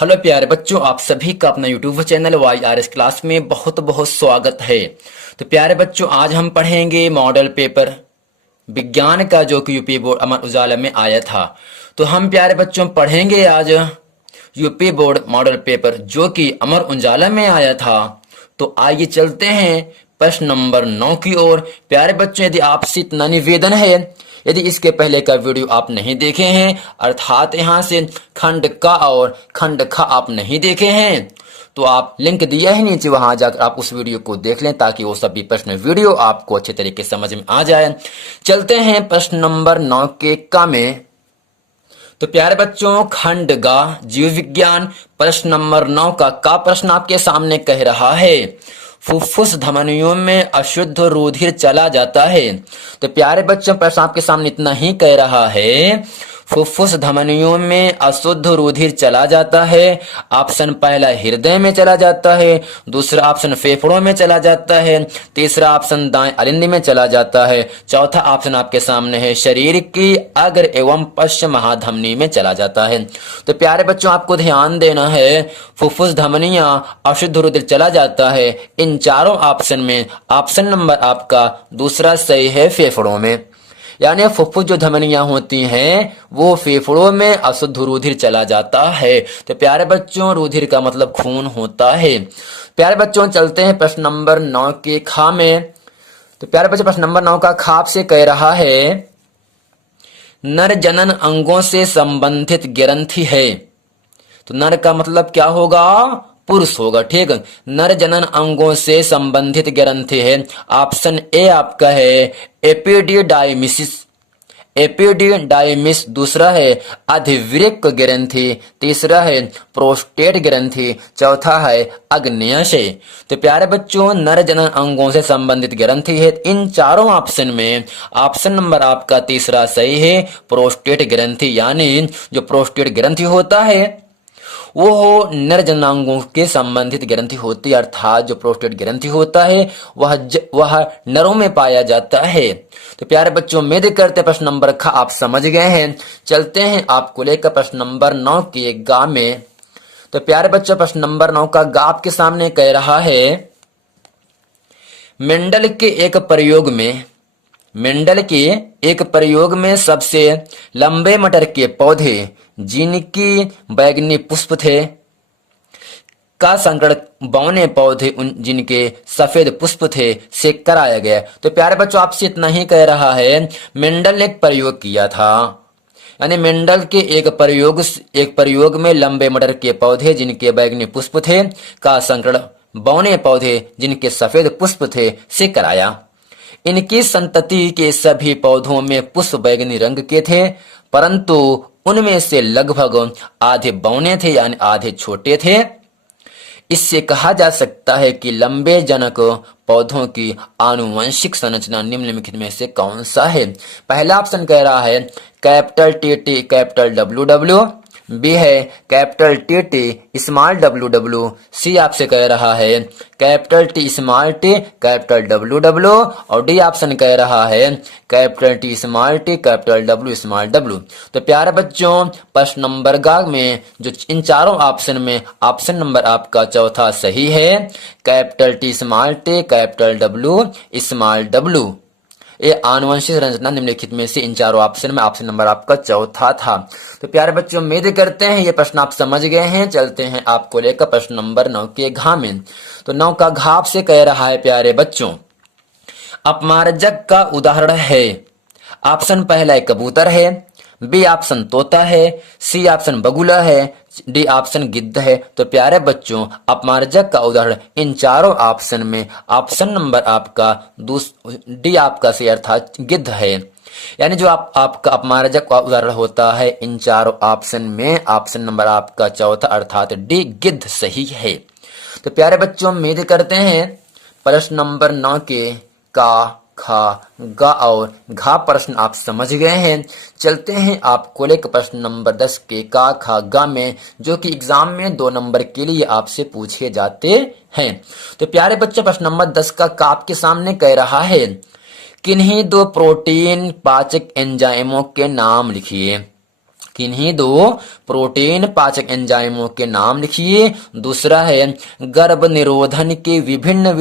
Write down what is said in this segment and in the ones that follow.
Hello प्यारे बच्चों, आप सभी का अपना यूट्यूब चैनल YRS क्लास में बहुत बहुत स्वागत है। तो प्यारे बच्चों, आज हम पढ़ेंगे मॉडल पेपर विज्ञान का, जो कि यूपी बोर्ड अमर उजाला में आया था। तो हम प्यारे बच्चों पढ़ेंगे आज यूपी बोर्ड मॉडल पेपर जो कि अमर उजाला में आया था। तो आइए चलते हैं प्रश्न नंबर 9 की ओर। प्यारे बच्चों, यदि आपसे इतना निवेदन है, यदि इसके पहले का वीडियो आप नहीं देखे हैं, अर्थात यहाँ से खंड का और खंड ख आप नहीं देखे हैं, तो आप लिंक दिया है नीचे, वहां जाकर आप उस वीडियो को देख लें ताकि वो सभी प्रश्न वीडियो आपको अच्छे तरीके से समझ में आ जाए। चलते हैं प्रश्न नंबर 9 के का में। तो प्यारे बच्चों, खंड गा जीव विज्ञान प्रश्न नंबर 9 का प्रश्न आपके सामने कह रहा है, फुफ्फुस धमनियों में अशुद्ध रुधिर चला जाता है। तो प्यारे बच्चों, प्रश्न आपके सामने इतना ही कह रहा है, फुफ्फुस धमनियों में अशुद्ध रुधिर चला जाता है। ऑप्शन पहला हृदय में चला जाता है, दूसरा ऑप्शन फेफड़ों में चला जाता है, तीसरा ऑप्शन दाएं अलिंद में चला जाता है, चौथा ऑप्शन आपके सामने है शरीर की अग्र एवं पश्चिम महाधमनी में चला जाता है। तो प्यारे बच्चों, आपको ध्यान देना है, फुफ्फुस धमनियां अशुद्ध रुधिर चला जाता है, इन चारों ऑप्शन में ऑप्शन नंबर आपका दूसरा सही है, फेफड़ों में। यानी फुफ्फुस जो धमनियां होती हैं वो फेफड़ों में अशुद्ध रुधिर चला जाता है। तो प्यारे बच्चों, रुधिर का मतलब खून होता है। प्यारे बच्चों, चलते हैं प्रश्न नंबर 9 के खा में। तो प्यारे बच्चों, प्रश्न नंबर 9 का खाप से कह रहा है, नर जनन अंगों से संबंधित ग्रंथि है। तो नर का मतलब क्या होगा? पुरुष होगा, ठीक। नर जनन अंगों से संबंधित ग्रंथि है। ऑप्शन ए आपका है एपिडिडाइमिस, एपिडिडाइमिस, दूसरा है अधिवृक्क ग्रंथि, तीसरा है प्रोस्टेट ग्रंथि, चौथा है अग्न्याशय। तो प्यारे बच्चों, नर जनन अंगों से संबंधित ग्रंथि है, इन चारों ऑप्शन में ऑप्शन नंबर आपका तीसरा सही है, प्रोस्टेट ग्रंथि। यानी जो प्रोस्टेट ग्रंथि होता है वो हो नर जनांगों के संबंधित ग्रंथि होती है, अर्थात जो प्रोस्टेट ग्रंथि होता है वह नरों में पाया जाता है। तो प्यारे बच्चों, उम्मीद करते प्रश्न नंबर ख आप समझ गए हैं। चलते हैं आपको लेकर प्रश्न नंबर 9 के गा में। तो प्यारे बच्चों, प्रश्न नंबर 9 का गा आपके सामने कह रहा है, मेंडल के एक प्रयोग में सबसे लंबे मटर के पौधे जिनकी बैंगनी पुष्प थे का संकरण बौने पौधे जिनके सफेद पुष्प थे से कराया गया। तो प्यारे बच्चों, आपसे इतना ही कह रहा है, मेंडल ने एक प्रयोग किया था, यानी मेंडल के एक प्रयोग में लंबे मटर के पौधे जिनके बैंगनी पुष्प थे का संकरण बौने पौधे जिनके सफेद पुष्प थे से कराया। इनकी संतति के सभी पौधों में पुष्प बैंगनी रंग के थे, परंतु उनमें से लगभग आधे बौने थे, यानी आधे छोटे थे। इससे कहा जा सकता है कि लंबे जनक पौधों की आनुवंशिक संरचना निम्नलिखित में से कौन सा है? पहला ऑप्शन कह रहा है capital T capital W, B है capital T small W, C आपसे कह रहा है capital T small T capital W, और डी ऑप्शन कह रहा है capital T small T capital W small W. तो प्यारे बच्चों, प्रश्न नंबर ग में जो इन चारों ऑप्शन में ऑप्शन नंबर आपका चौथा सही है, capital T small T capital W small W. ये आनुवंशिक संरचना निम्नलिखित में से इन चारों ऑप्शन में ऑप्शन नंबर आपका चौथा था। तो प्यारे बच्चों, उम्मीद करते हैं ये प्रश्न आप समझ गए हैं। चलते हैं आपको लेकर प्रश्न नंबर 9 के घा में। तो 9 का घाव से कह रहा है, प्यारे बच्चों, अपमार्जक का उदाहरण है। ऑप्शन पहला कबूतर है, बी ऑप्शन तोता है, सी ऑप्शन बगुला है, डी ऑप्शन गिद्ध है। तो प्यारे बच्चों, अपमार्जक का उदाहरण इन चारों ऑप्शन में ऑप्शन नंबर आपका डी आपका सही, अर्थात गिद्ध है। यानी जो आपका अपमार्जक का उदाहरण होता है इन चारों ऑप्शन में ऑप्शन नंबर आपका चौथा, अर्थात डी गिद्ध सही है। तो प्यारे बच्चों, उम्मीद करते हैं प्रश्न नंबर 9 के का, खा, गा और घा प्रश्न आप समझ गए हैं। चलते हैं आपको लेकर प्रश्न नंबर 10 के का, खा, गा में, जो कि एग्जाम में 2 नंबर के लिए आपसे पूछे जाते हैं। तो प्यारे बच्चों, प्रश्न नंबर 10 का आपके सामने कह रहा है, किन्हीं 2 प्रोटीन पाचक एंजाइमों के नाम लिखिए। किन्हीं दो प्रोटीन पाचक एंजाइमों के नाम लिखिए। दूसरा है गर्भ निरोधन की विभिन्न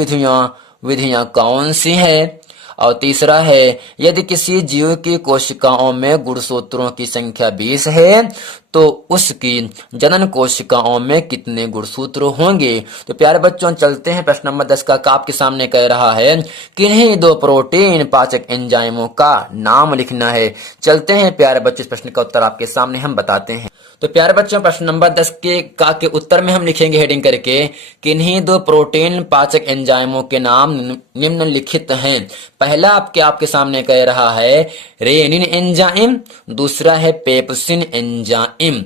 विधियां कौन सी है। और तीसरा है यदि किसी जीव की कोशिकाओं में गुणसूत्रों की संख्या 20 है तो उसकी जनन कोशिकाओं में कितने गुणसूत्र होंगे। तो प्यारे बच्चों चलते हैं प्रश्न नंबर 10 का आपके सामने कह रहा है किन्हीं दो प्रोटीन पाचक एंजाइमों का नाम लिखना है। चलते हैं प्यारे बच्चों, इस प्रश्न का उत्तर आपके सामने हम बताते हैं। तो प्यारे बच्चों प्रश्न नंबर 10 के उत्तर में हम लिखेंगे हेडिंग करके किन्हीं दो प्रोटीन पाचक एंजाइमों के नाम निम्नलिखित हैं। पहला आपके सामने कह रहा है रेनिन एंजाइम, दूसरा है पेप्सिन एंजाइम।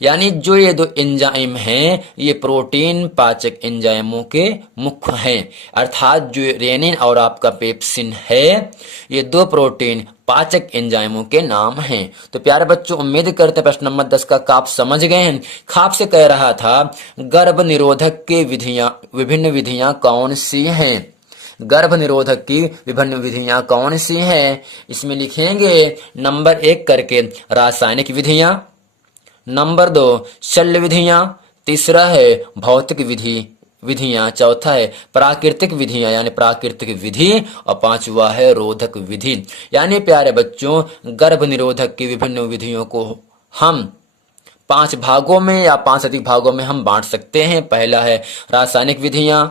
यानी जो ये दो एंजाइम हैं ये प्रोटीन पाचक एंजाइमों के मुख्य हैं। अर्थात जो रेनिन और आपका पेप्सिन है ये दो प्रोटीन पाचक एंजाइमों के नाम हैं। तो प्यारे बच्चों उम्मीद करते प्रश्न नंबर 10 का आप समझ गए हैं। खाप से कह रहा था गर्भ निरोधक के विभिन्न विधियां कौन सी हैं। गर्भ निरोधक की विभिन्न विधियां कौन सी हैं, इसमें लिखेंगे नंबर 1 करके रासायनिक विधियां, नंबर 2 शल्य विधियां, तीसरा है भौतिक विधियां, चौथा है प्राकृतिक विधियां यानी प्राकृतिक विधि, और पांचवा है रोधक विधि। यानी प्यारे बच्चों गर्भ निरोधक की विभिन्न विधियों को हम 5 भागों में या 5 अधिक भागों में हम बांट सकते हैं। पहला है रासायनिक विधियां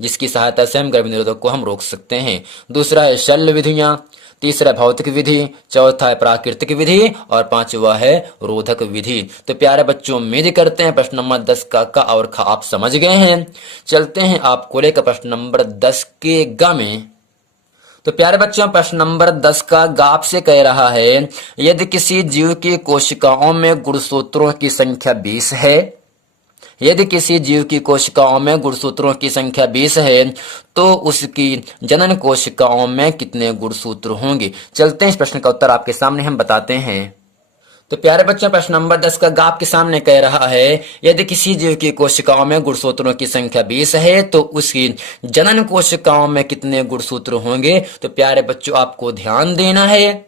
जिसकी सहायता से हम गर्भ निरोधक को हम रोक सकते हैं। दूसरा है शल्य विधियां, तीसरा भौतिक विधि, चौथा है प्राकृतिक विधि और पांचवा है रोधक विधि। तो प्यारे बच्चों उम्मीद करते हैं प्रश्न नंबर 10 का और खा आप समझ गए हैं। चलते हैं आपको लेकर प्रश्न नंबर 10 के ग में। तो प्यारे बच्चों प्रश्न नंबर 10 का ग आपसे कह रहा है यदि किसी जीव की कोशिकाओं में गुणसूत्रों की संख्या 20 है, यदि किसी जीव की कोशिकाओं में गुणसूत्रों की संख्या 20 है तो उसकी जनन कोशिकाओं में कितने गुणसूत्र होंगे। चलते हैं इस प्रश्न का उत्तर आपके सामने हम बताते हैं। तो प्यारे बच्चों प्रश्न नंबर 10 का ग आपके सामने कह रहा है यदि किसी जीव की कोशिकाओं में गुणसूत्रों की संख्या 20 है तो उसकी जनन कोशिकाओं में कितने गुणसूत्र होंगे। तो प्यारे बच्चों आपको ध्यान देना है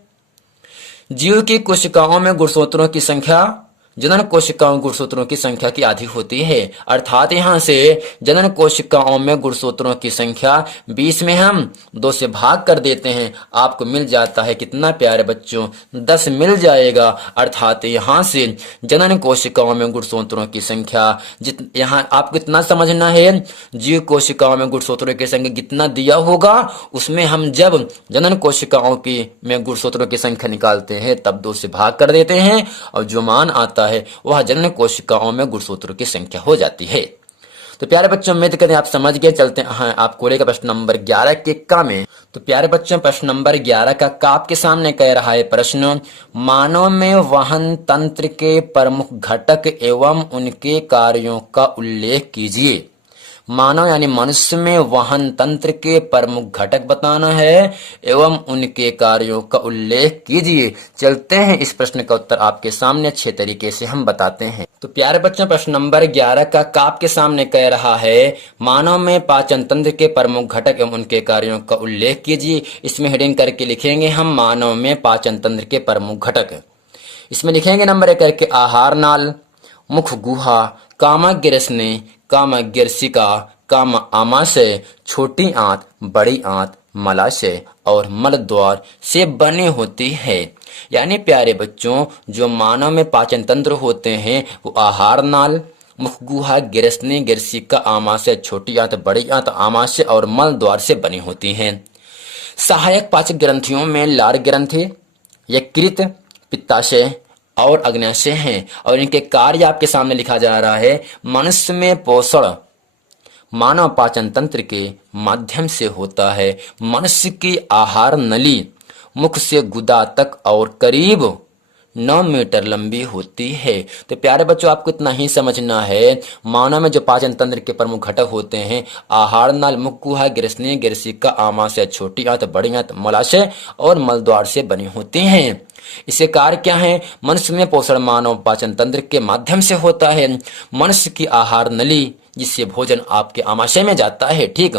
जीव की कोशिकाओं में गुणसूत्रों की संख्या जनन कोशिकाओं गुणसूत्रों की संख्या की आधी होती है। अर्थात यहां से जनन कोशिकाओं में गुणसूत्रों की संख्या 20 में हम 2 से भाग कर देते हैं, आपको मिल जाता है कितना प्यारे बच्चों 10 मिल जाएगा। अर्थात यहां से जनन कोशिकाओं में गुणसूत्रों की संख्या यहां आपको इतना समझना है जीव कोशिकाओं में गुणसूत्रों की संख्या जितना दिया होगा उसमें हम जब जनन कोशिकाओं की में गुणसूत्रों की संख्या निकालते हैं तब 2 से भाग कर देते हैं और जो मान आता है वह जनन कोशिकाओं में गुणसूत्रों की संख्या हो जाती है। तो प्यारे बच्चों उम्मीद करते हैं आप समझ गए। चलते हैं आपको लेकर प्रश्न नंबर 11 के का में। तो प्यारे बच्चों प्रश्न नंबर 11 का आपके सामने कह रहा है प्रश्न मानव में वहन तंत्र के प्रमुख घटक एवं उनके कार्यों का उल्लेख कीजिए। मानव यानी मनुष्य में वहन तंत्र के प्रमुख घटक बताना है एवं उनके कार्यों का उल्लेख कीजिए। चलते हैं इस प्रश्न का उत्तर आपके सामने अच्छे तरीके से हम बताते हैं। तो प्यारे बच्चों प्रश्न नंबर 11 का आपके सामने कह रहा है मानव में पाचन तंत्र के प्रमुख घटक एवं उनके कार्यों का उल्लेख कीजिए। इसमें हेडिंग करके लिखेंगे हम मानव में पाचन तंत्र के प्रमुख घटक। इसमें लिखेंगे नंबर 1 करके आहार नाल, मुख गुहा, कामाग्रसने, कामाग्रसिका, काम आमाशय, छोटी आंत, बड़ी आंत, मलाशय और मल द्वार से बने होती है। यानी प्यारे बच्चों जो मानव में पाचन तंत्र होते हैं वो आहार नाल, मुख गुहा, ग्रसनी, ग्रसिका, आमाशय, छोटी आंत, बड़ी आंत, आमाशय और मल द्वार से बनी होती हैं। सहायक पाचक ग्रंथियों में लार ग्रंथि, यकृत, पित्ताशय और अग्न्याशय हैं और इनके कार्य आपके सामने लिखा जा रहा है। मनुष्य में पोषण मानव पाचन तंत्र के माध्यम से होता है। मनुष्य की आहार नली मुख से गुदा तक और करीब 9 मीटर लंबी होती है। तो प्यारे बच्चों आपको इतना ही समझना है मानव में जो पाचन तंत्र के प्रमुख घटक होते हैं आहार नाल, मुख गुहा, ग्रसनी, ग्रसिका, आमाशय, छोटी आंत, बड़ी आंत, मलाशय और मलद्वार से बनी होती हैं। इसके कार्य क्या है। मनुष्य में पोषण मानव पाचन तंत्र के माध्यम से होता है। मनुष्य की आहार नली जिससे भोजन आपके आमाशय में जाता है, ठीक।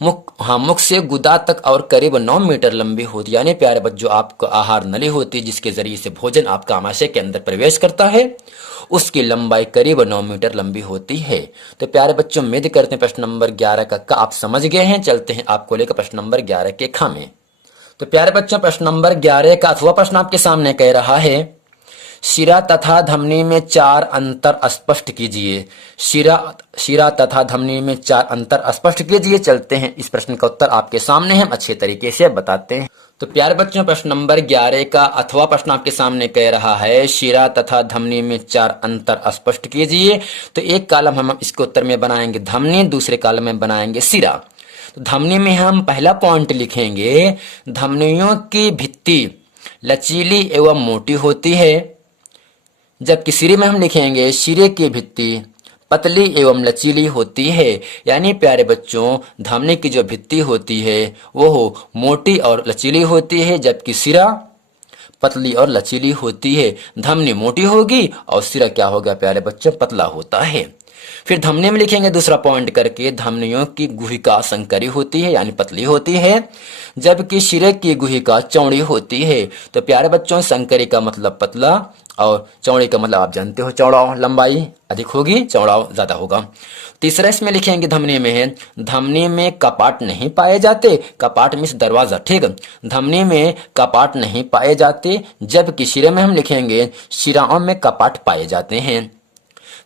मुख से गुदा तक और करीब 9 मीटर लंबी होती है। यानी प्यारे बच्चों, आपको आहार नली होती है जिसके जरिए से भोजन आपका आमाशय के अंदर प्रवेश करता है, उसकी लंबाई करीब 9 मीटर लंबी होती है। तो प्यारे बच्चों, उम्मीद करते हैं प्रश्न नंबर 11 का आप समझ गए हैं। चलते हैं आपको लेकर प्रश्न नंबर 11 के खा में। तो प्यारे बच्चों, प्रश्न नंबर 11 का अथवा प्रश्न आपके सामने कह रहा है, शिरा तथा धमनी में 4 अंतर स्पष्ट कीजिए। शिरा तथा धमनी में 4 अंतर स्पष्ट कीजिए। चलते हैं, इस प्रश्न का उत्तर आपके सामने हम अच्छे तरीके से बताते हैं। तो प्यारे बच्चों, प्रश्न नंबर 11 का अथवा प्रश्न आपके सामने कह रहा है, शिरा तथा धमनी में 4 अंतर स्पष्ट कीजिए। तो एक कॉलम हम इसके उत्तर में बनाएंगे धमनी, दूसरे कॉलम में बनाएंगे शिरा। तो धमनी में हम पहला पॉइंट लिखेंगे, धमनियों की भित्ति लचीली एवं मोटी होती है, जबकि सिरे में हम लिखेंगे, सिरे की भित्ति पतली एवं लचीली होती है। यानी प्यारे बच्चों, धमनी की जो भित्ति होती है वो मोटी और लचीली होती है, जबकि सिरा पतली और लचीली होती है। धमनी मोटी होगी और सिरा क्या होगा प्यारे बच्चों, पतला होता है। फिर धमनी में लिखेंगे दूसरा पॉइंट करके, धमनियों की गुहिका संकरी होती है यानी पतली होती है, जबकि सिरे की गुहिका चौड़ी होती है। तो प्यारे बच्चों, संकरी का मतलब पतला और चौड़ी का मतलब आप जानते हो, चौड़ाव लंबाई अधिक होगी, चौड़ाव ज्यादा होगा। तीसरा इसमें लिखेंगे धमनी में है, धमनी में कपाट नहीं पाए जाते। कपाट मीन्स दरवाजा, ठीक। धमनी में कपाट नहीं पाए जाते, जबकि सिरे में हम लिखेंगे, शिराओं में कपाट पाए जाते हैं।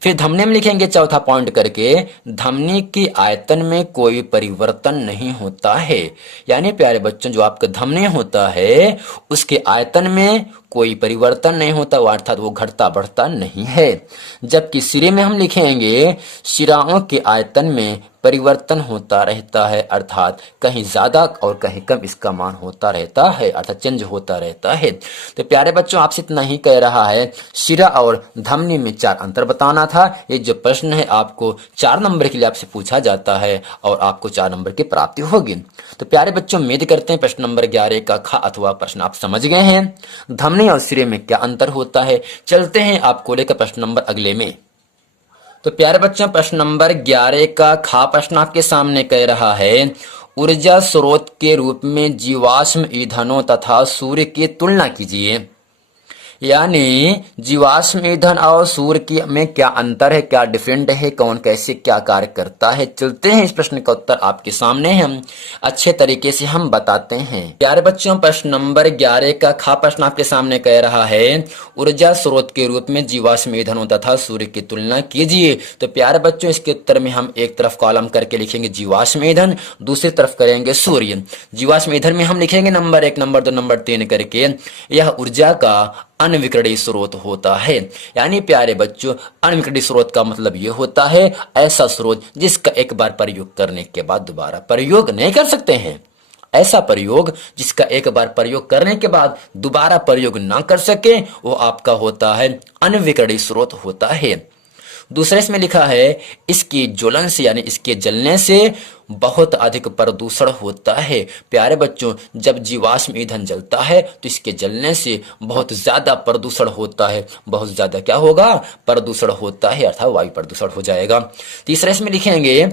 फिर धमनी में लिखेंगे चौथा पॉइंट करके, धमनी की आयतन में कोई परिवर्तन नहीं होता है। यानी प्यारे बच्चों, जो आपका धमनी होता है उसके आयतन में कोई परिवर्तन नहीं होता, अर्थात वो घटता बढ़ता नहीं है। जबकि सिरे में हम लिखेंगे, शिराओं के आयतन में परिवर्तन होता रहता है, अर्थात कहीं ज्यादा और कहीं कम इसका मान होता रहता है, अर्थात चेंज होता रहता है। तो प्यारे बच्चों, आपसे इतना ही कह रहा है, शिरा और धमनी में 4 अंतर बताना था। ये जो प्रश्न है आपको 4 नंबर के लिए आपसे पूछा जाता है और आपको 4 नंबर की प्राप्ति होगी। तो प्यारे बच्चों, उम्मीद करते हैं प्रश्न नंबर 11 का खा अथवा प्रश्न आप समझ गए हैं। धमनी और सिरे में क्या अंतर होता है। चलते हैं आपको लेकर प्रश्न नंबर अगले में। तो प्यारे बच्चों, प्रश्न नंबर 11 का खा प्रश्न आपके सामने कह रहा है, ऊर्जा स्रोत के रूप में जीवाश्म ईंधनों तथा सूर्य की तुलना कीजिए। यानी जीवाश्म ईंधन और सूर्य की में क्या अंतर है, क्या डिफरेंट है, कौन कैसे क्या कार्य करता है। चलते हैं, इस प्रश्न का उत्तर आपके सामने हम अच्छे तरीके से हम बताते हैं। प्यारे बच्चों, प्रश्न नंबर 11 का खा प्रश्न आपके सामने कह रहा है, ऊर्जा स्रोत के रूप में जीवाश्म ईंधनों तथा सूर्य की तुलना कीजिए। तो प्यारे बच्चों, इसके उत्तर में हम एक तरफ कॉलम करके लिखेंगे जीवाश्म ईंधन, दूसरी तरफ करेंगे सूर्य। जीवाश्म ईंधन में हम लिखेंगे नंबर 1, नंबर 2, नंबर 3 करके। यह ऊर्जा का अनविकरणीय स्रोत होता है। यानी प्यारे बच्चों, अनविकरणीय स्रोत का मतलब यह होता है ऐसा स्रोत जिसका एक बार प्रयोग करने के बाद दोबारा प्रयोग नहीं कर सकते हैं। ऐसा प्रयोग जिसका एक बार प्रयोग करने के बाद दोबारा प्रयोग ना कर सके, वो आपका होता है अनविकरणीय स्रोत होता है। दूसरे इसमें लिखा है, इसकी ज्वलन से यानी इसके जलने से बहुत अधिक प्रदूषण होता है। प्यारे बच्चों, जब जीवाश्म ईंधन जलता है तो इसके जलने से बहुत ज्यादा प्रदूषण होता है, बहुत ज्यादा क्या होगा, प्रदूषण होता है, अर्थात वायु प्रदूषण हो जाएगा। तीसरा इसमें लिखेंगे,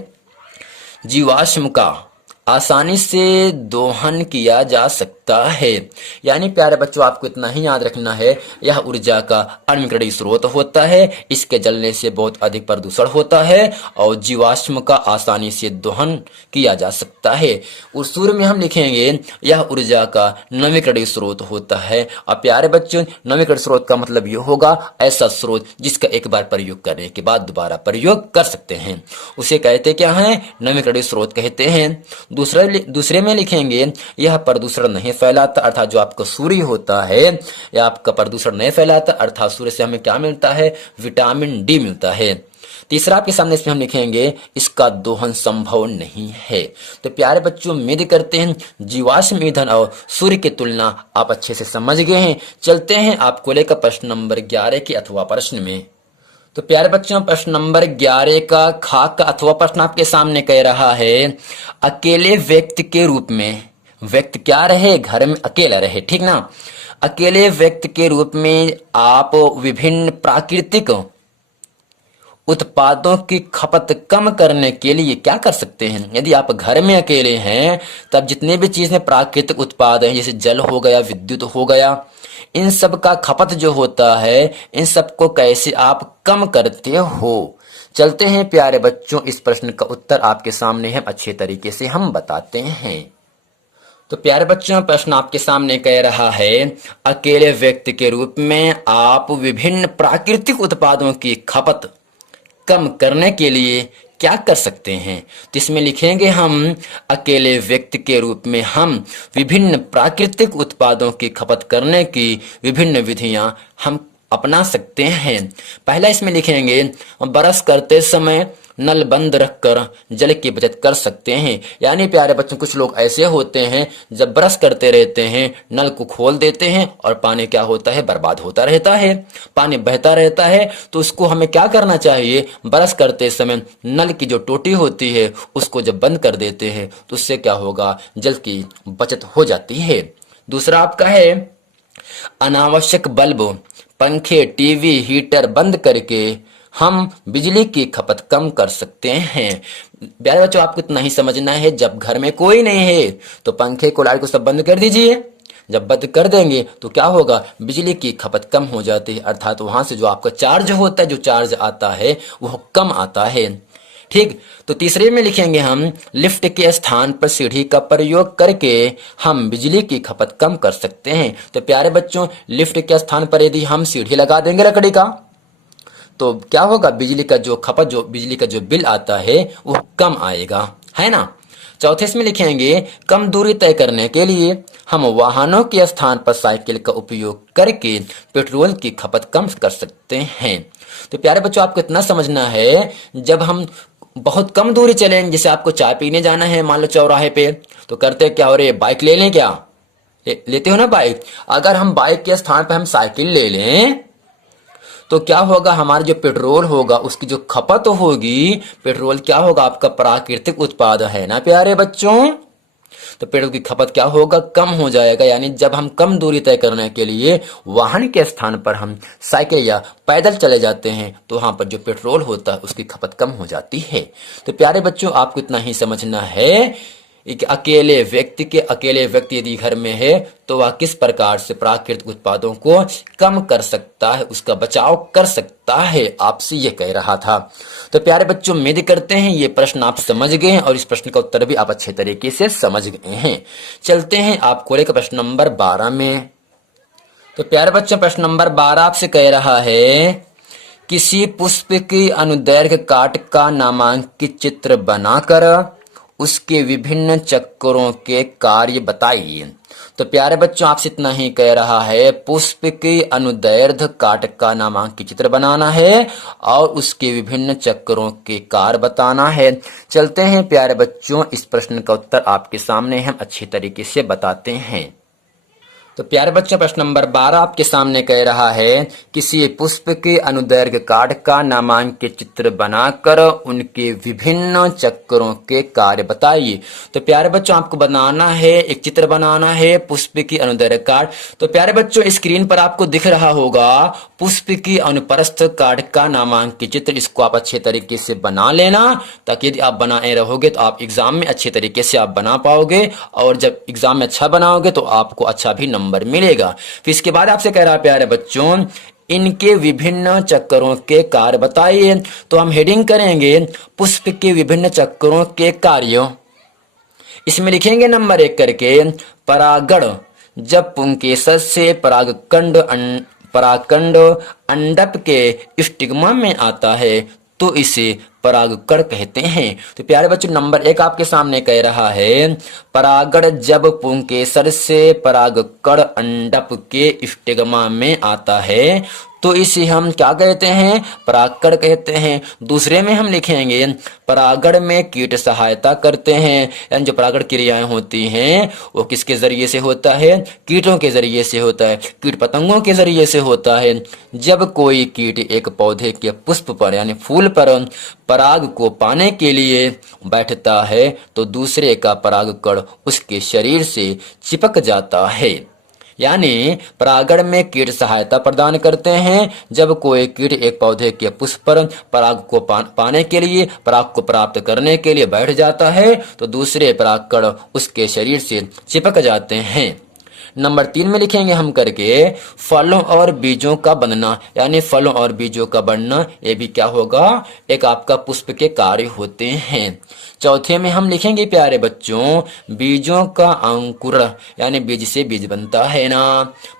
जीवाश्म का आसानी से दोहन किया जा सकता है। यानी प्यारे बच्चों, आपको इतना ही याद रखना है, यह ऊर्जा का अनविकरणीय स्रोत होता है, इसके जलने से बहुत अधिक प्रदूषण होता है और जीवाश्म का आसानी से दोहन किया जा सकता है। और सूर्य में हम लिखेंगे, यह ऊर्जा का नवीकरणीय स्रोत होता है। और प्यारे बच्चों, नवीकरणीय स्रोत का मतलब यह होगा ऐसा स्रोत जिसका एक बार प्रयोग करने के बाद दोबारा प्रयोग कर सकते हैं, उसे कहते क्या है, नवीकरणीय स्रोत कहते हैं। दूसरे में लिखेंगे, यह प्रदूषण नहीं फैलाता, अर्थात जो आपका सूर्य होता है यह आपका प्रदूषण नहीं फैलाता, अर्थात सूर्य से हमें क्या मिलता है, विटामिन डी मिलता है। तीसरा आपके सामने इसमें हम लिखेंगे, इसका दोहन संभव नहीं है। तो प्यारे बच्चों, उम्मीद करते हैं जीवाश्म ईंधन और सूर्य की तुलना आप अच्छे से समझ गए हैं। चलते हैं आपको लेकर प्रश्न नंबर 11 के अथवा प्रश्न में। तो प्यारे बच्चों, प्रश्न नंबर 11 का खाक का अथवा प्रश्न आपके सामने कह रहा है, अकेले व्यक्ति के रूप में, व्यक्ति क्या रहे, घर में अकेला रहे, ठीक ना, अकेले व्यक्ति के रूप में आप विभिन्न प्राकृतिक उत्पादों की खपत कम करने के लिए क्या कर सकते हैं? यदि आप घर में अकेले हैं तब जितने भी चीज में प्राकृतिक उत्पाद हैं, जैसे जल हो गया, विद्युत हो गया, इन सब का खपत जो होता है, इन सब को कैसे आप कम करते हो? चलते हैं प्यारे बच्चों, इस प्रश्न का उत्तर आपके सामने है, अच्छे तरीके से हम बताते हैं। तो प्यारे बच्चों, प्रश्न आपके सामने कह रहा है, अकेले व्यक्ति के रूप में आप विभिन्न प्राकृतिक उत्पादों की खपत कम करने के लिए क्या कर सकते हैं? तो इसमें लिखेंगे हम, अकेले व्यक्ति के रूप में हम विभिन्न प्राकृतिक उत्पादों की खपत करने की विभिन्न विधियां हम अपना सकते हैं। पहला इसमें लिखेंगे, ब्रश करते समय नल बंद रखकर जल की बचत कर सकते हैं। यानी प्यारे बच्चों, कुछ लोग ऐसे होते हैं जब ब्रश करते रहते हैं नल को खोल देते हैं और पानी क्या होता है, बर्बाद होता रहता है, पानी बहता रहता है। तो उसको हमें क्या करना चाहिए, ब्रश करते समय नल की जो टोटी होती है उसको जब बंद कर देते हैं तो उससे क्या होगा, जल की बचत हो जाती है। दूसरा आपका है, अनावश्यक बल्ब, पंखे, टीवी, हीटर बंद करके हम बिजली की खपत कम कर सकते हैं। प्यारे बच्चों, आपको इतना ही समझना है, जब घर में कोई नहीं है तो पंखे को, लाइट को सब बंद कर दीजिए। जब बंद कर देंगे तो क्या होगा, बिजली की खपत कम हो जाती है, अर्थात वहां से जो आपका चार्ज होता है, जो चार्ज आता है वह कम आता है। ठीक, तो तीसरे में लिखेंगे हम, लिफ्ट के स्थान पर सीढ़ी का प्रयोग करके हम बिजली की खपत कम कर सकते हैं। तो प्यारे बच्चों, लिफ्ट के स्थान पर यदि हम सीढ़ी लगा देंगे लकड़ी का तो क्या होगा, बिजली का जो खपत, जो बिजली का जो बिल आता है वो कम आएगा, है ना। चौथे इसमें लिखेंगे, कम दूरी तय करने के लिए हम वाहनों के स्थान पर साइकिल का उपयोग करके पेट्रोल की खपत कम कर सकते हैं। तो प्यारे बच्चों, आपको इतना समझना है, जब हम बहुत कम दूरी चलें, जैसे आपको चाय पीने जाना है मान लो चौराहे पे, तो करते क्या हो रहे, बाइक ले लें क्या, लेते हो ना बाइक। अगर हम बाइक के स्थान पर हम साइकिल ले लें तो क्या होगा, हमारा जो पेट्रोल होगा उसकी जो खपत होगी, पेट्रोल क्या होगा, आपका प्राकृतिक उत्पाद है ना प्यारे बच्चों, तो पेट्रोल की खपत क्या होगा, कम हो जाएगा। यानी जब हम कम दूरी तय करने के लिए वाहन के स्थान पर हम साइकिल या पैदल चले जाते हैं तो वहां पर जो पेट्रोल होता है उसकी खपत कम हो जाती है। तो प्यारे बच्चों, आपको इतना ही समझना है कि अकेले व्यक्ति यदि घर में है तो वह किस प्रकार से प्राकृतिक उत्पादों को कम कर सकता है, उसका बचाव कर सकता है, आपसे यह कह रहा था। तो प्यारे बच्चों, उम्मीद करते हैं ये प्रश्न आप समझ गए हैं और इस प्रश्न का उत्तर भी आप अच्छे तरीके से समझ गए हैं। चलते हैं आपको लेकर प्रश्न नंबर 12 में। तो प्यारे बच्चों, प्रश्न नंबर 12 आपसे कह रहा है, किसी पुष्प की अनुदैर्घ्य काट का नामांकित चित्र बनाकर उसके विभिन्न चक्करों के कार्य बताइए। तो प्यारे बच्चों, आपसे इतना ही कह रहा है, पुष्प की अनुदैर्घ्य काट का नामांकित चित्र बनाना है और उसके विभिन्न चक्करों के कार्य बताना है। चलते हैं प्यारे बच्चों, इस प्रश्न का उत्तर आपके सामने हम अच्छी तरीके से बताते हैं। तो प्यारे बच्चों, प्रश्न नंबर 12 आपके सामने कह रहा है, किसी पुष्प के अनुदैर्घ्य काट का नामांकित चित्र बनाकर उनके विभिन्न चक्करों के कार्य बताइए। तो प्यारे बच्चों, आपको बनाना है, एक चित्र बनाना है पुष्प की अनुदैर्घ्य काट। तो प्यारे बच्चों, स्क्रीन पर आपको दिख रहा होगा पुष्प की अनुप्रस्थ काट का नामांकित चित्र। इसको आप अच्छे तरीके से बना लेना, ताकि यदि आप बनाए रहोगे तो आप एग्जाम में अच्छे तरीके से आप बना पाओगे, और जब एग्जाम में अच्छा बनाओगे तो आपको अच्छा भी नंबर मिलेगा। फिर इसके बाद आपसे कह रहा है, प्यारे बच्चों, इनके विभिन्न चक्करों के कार्य बताइए। तो हम हेडिंग करेंगे, पुष्प के विभिन्न चक्करों के कार्य। इसमें लिखेंगे नंबर 1 करके, परागण, जब पुंकेसर से परागकंड अंडप के स्टिग्मा में आता है तो इसे परागकण कहते हैं। तो प्यारे बच्चों, नंबर 1 आपके सामने कह रहा है, परागण जब पुंकेसर से परागकण अंडप के स्टिग्मा में आता है तो इसे हम क्या कहते हैं, परागकण कहते हैं। दूसरे में हम लिखेंगे, परागण में कीट सहायता करते हैं। यानी जो परागण क्रियाएं होती हैं वो किसके जरिए से होता है, कीटों के जरिए से होता है, कीट पतंगों के जरिए से होता है। जब कोई कीट एक पौधे के पुष्प पर यानी फूल पर पराग को पाने के लिए बैठता है तो दूसरे का परागकण उसके शरीर से चिपक जाता है। यानी परागण में कीट सहायता प्रदान करते हैं। जब कोई कीट एक पौधे के पुष्प पर पराग को पाने के लिए, पराग को प्राप्त करने के लिए बैठ जाता है तो दूसरे परागकण उसके शरीर से चिपक जाते हैं। नंबर 3 में लिखेंगे हम करके फलों और बीजों का बनना, यानी फलों और बीजों का बनना, ये भी क्या होगा, एक आपका पुष्प के कार्य होते हैं। चौथे में हम लिखेंगे प्यारे बच्चों बीजों का अंकुरण, यानी बीज से बीज बनता है ना।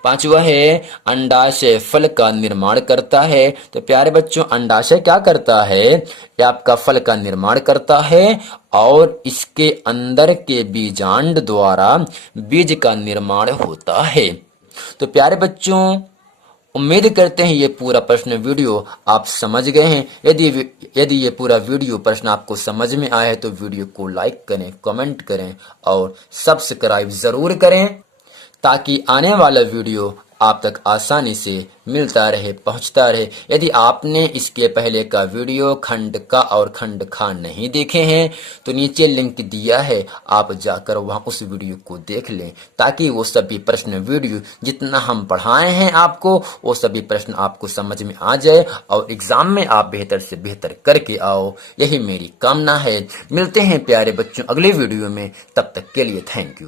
पांचवा है अंडाशय फल का निर्माण करता है। तो प्यारे बच्चों अंडाशय क्या करता है, ये आपका फल का निर्माण करता है और इसके अंदर के बीजांड द्वारा बीज का निर्माण होता है। तो प्यारे बच्चों उम्मीद करते हैं ये पूरा प्रश्न वीडियो आप समझ गए हैं। यदि ये पूरा वीडियो प्रश्न आपको समझ में आया है तो वीडियो को लाइक करें, कमेंट करें और सब्सक्राइब जरूर करें ताकि आने वाला वीडियो आप तक आसानी से मिलता रहे, पहुंचता रहे। यदि आपने इसके पहले का वीडियो खंड का और खंड खा नहीं देखे हैं तो नीचे लिंक दिया है, आप जाकर वहां उस वीडियो को देख लें ताकि वो सभी प्रश्न वीडियो जितना हम पढ़ाए हैं आपको वो सभी प्रश्न आपको समझ में आ जाए और एग्जाम में आप बेहतर से बेहतर करके आओ। यही मेरी कामना है। मिलते हैं प्यारे बच्चों अगले वीडियो में, तब तक के लिए थैंक यू।